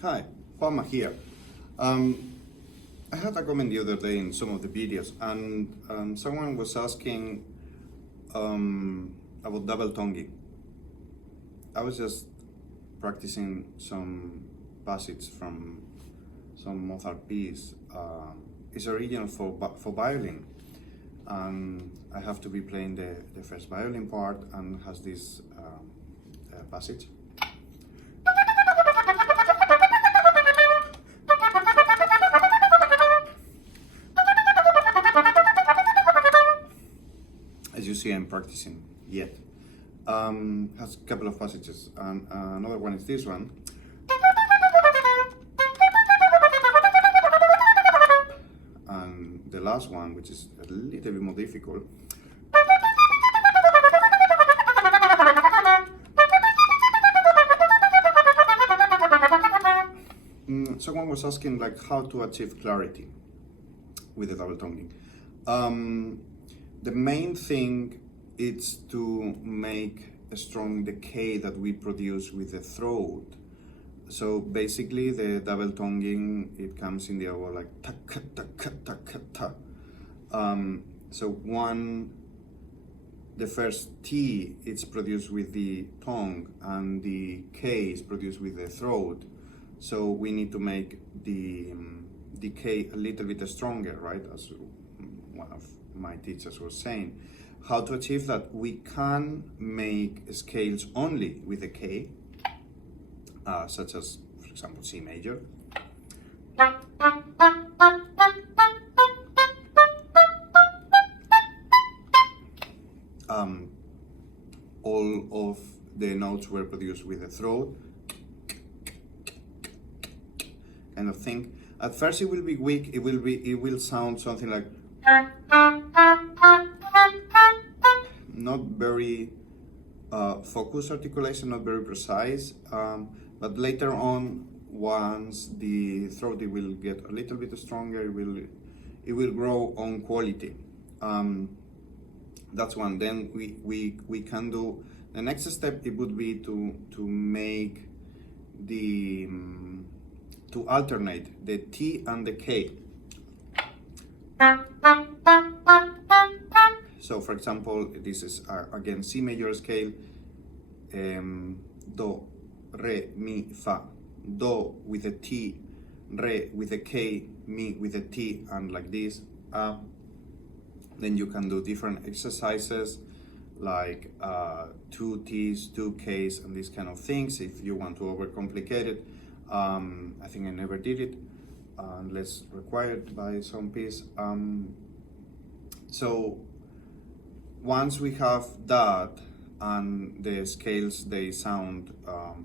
Hi, Juanma here. I had a comment the other day in some of the videos, and someone was asking about double tonguing. I was just practicing some passage from some Mozart piece. It's original for violin, and I have to be playing the first violin part, and has this passage. As you see, I'm practicing yet. Has a couple of passages, and another one is this one. And the last one, which is a little bit more difficult. Someone was asking like how to achieve clarity with the double tonguing. The main thing is to make a strong decay that we produce with the throat. So basically the double tonguing, it comes in the oboe like ta ka ta ka ta ka ta. So the first T it's produced with the tongue, and the K is produced with the throat. So we need to make the K a little bit stronger, right? As one of my teachers was saying. How to achieve that? We can make scales only with the K, such as, for example, C major. All of the notes were produced with the throat, kind of thing. At first, it will be weak. It will sound something like. Not very focused articulation, not very precise, but later on, once the throat it will get a little bit stronger, it will grow on quality. That's one. Then we can do the next step. It would be to make to alternate the T and the K. So, for example, this is again C major scale, Do, Re, Mi, Fa, Do with a T, Re with a K, Mi with a T, and like this. Then you can do different exercises like 2 T's, 2 K's, and these kind of things if you want to overcomplicate it. I think I never did it unless required by some piece. So once we have that and the scales they sound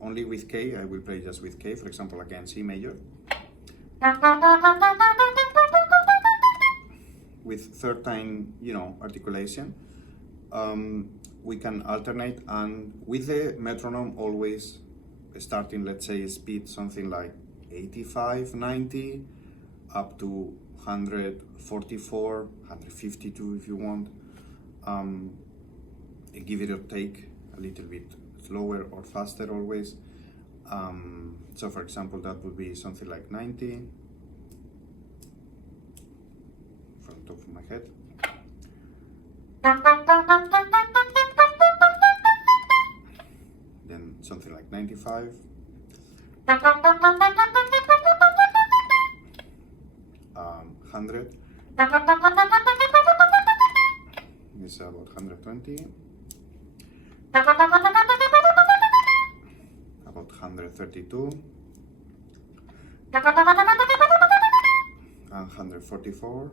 only with K, I will play just with K, for example, again C major. With third time, articulation. We can alternate, and with the metronome always starting, let's say, speed something like 85, 90, up to 144, 152 if you want. Give it or take a little bit slower or faster always. So for example, that would be something like 90 from the top of my head. Then something like 95. Hundred. It's about 120. About 132. And 144.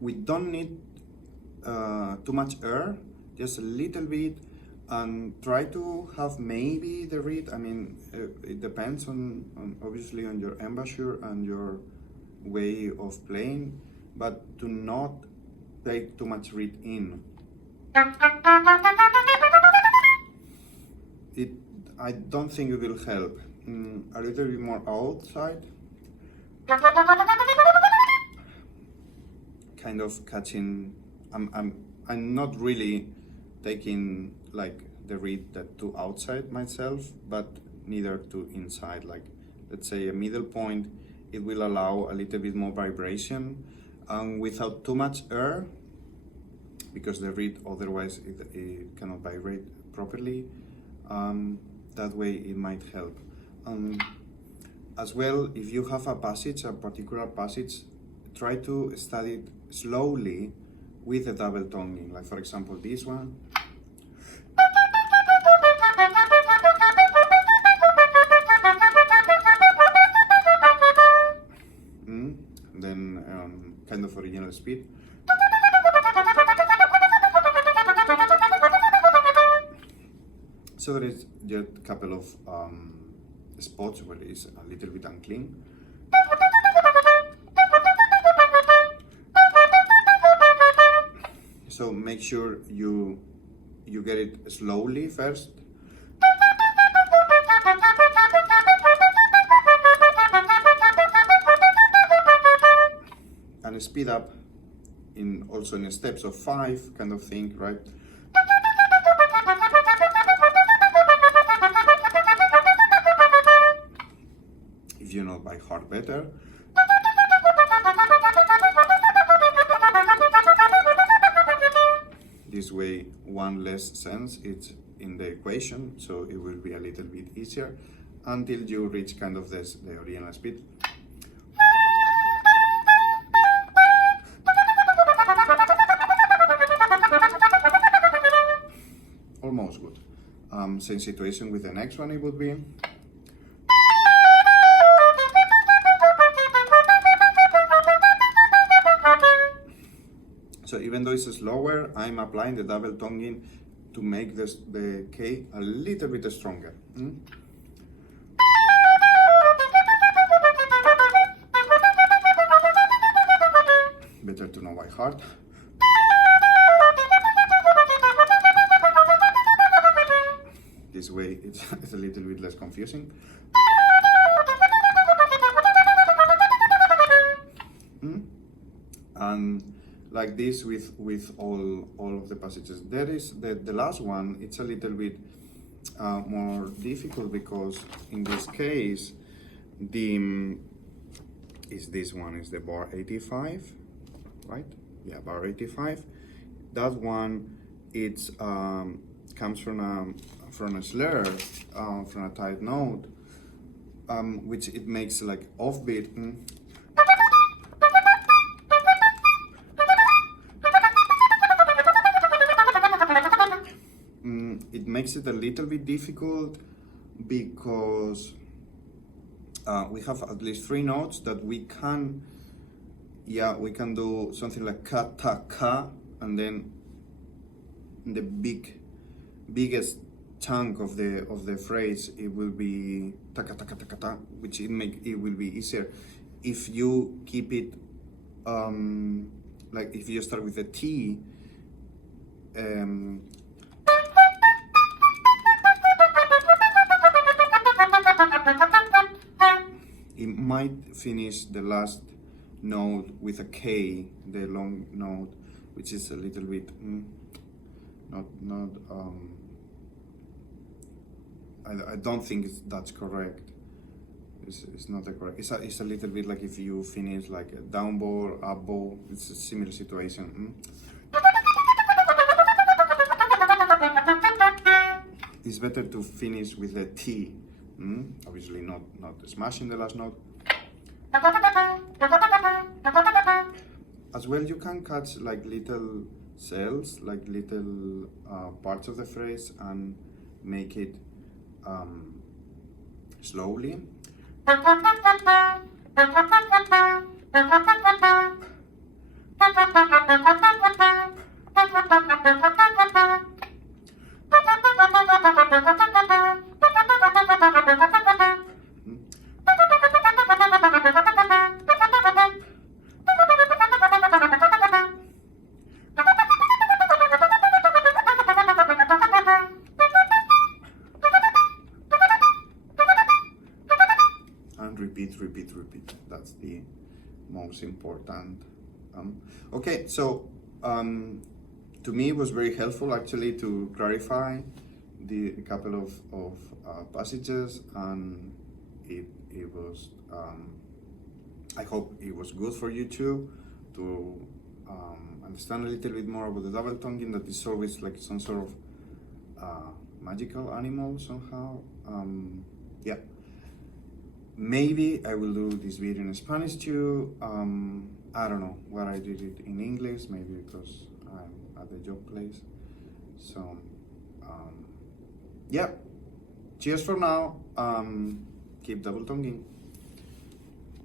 We don't need too much air, just a little bit, and try to have maybe the reed. I mean, it depends on obviously on your embouchure and your way of playing, but do not take too much reed in. I don't think it will help. A little bit more outside. Kind of catching. I'm not really taking like the reed that to outside myself, but neither to inside. Like, let's say a middle point, it will allow a little bit more vibration without too much air, because the reed otherwise it cannot vibrate properly. That way it might help. As well, if you have a passage, a particular passage, try to study it slowly with a double tonguing. Like, for example, this one. Then kind of original speed. So there is just a couple of spots where it's a little bit unclean. So make sure you get it slowly first. And speed up also in steps of 5 kind of thing, right? If you know by heart better. This way, one less sense it's in the equation, so it will be a little bit easier until you reach kind of the original speed. Almost good. Same situation with the next one, it would be. So even though it's slower, I'm applying the double tonguing to make the K a little bit stronger. Better to know by heart. This way it's a little bit less confusing. And like this with all of the passages. There is the last one, it's a little bit more difficult, because in this case this one is the bar 85, right? Yeah, bar 85. That one, it's comes from a slur, from a tight note, which it makes like offbeat. It makes it a little bit difficult because we have at least 3 notes that we can do something like ka ta ka, and then the biggest chunk of the phrase, it will be ta ka ta ka ta ka ta, which it will be easier if you keep it like if you start with a T. It might finish the last note with a K, the long note, which is a little bit I don't think that's correct. It's not the correct. It's a little bit like if you finish like a down bow or up bow. It's a similar situation. It's better to finish with a T. Obviously not smashing the last note. As well, you can catch like little cells, like little parts of the phrase, and make it slowly. Repeat. That's the most important. Okay, so to me it was very helpful actually to clarify the a couple of passages, and it was I hope it was good for you too, to understand a little bit more about the double tonguing, that is always like some sort of magical animal somehow. Yeah, maybe I will do this video in Spanish too. I don't know why I did it in English, maybe because I'm at the job place. So yeah, cheers for now. Keep double tonguing.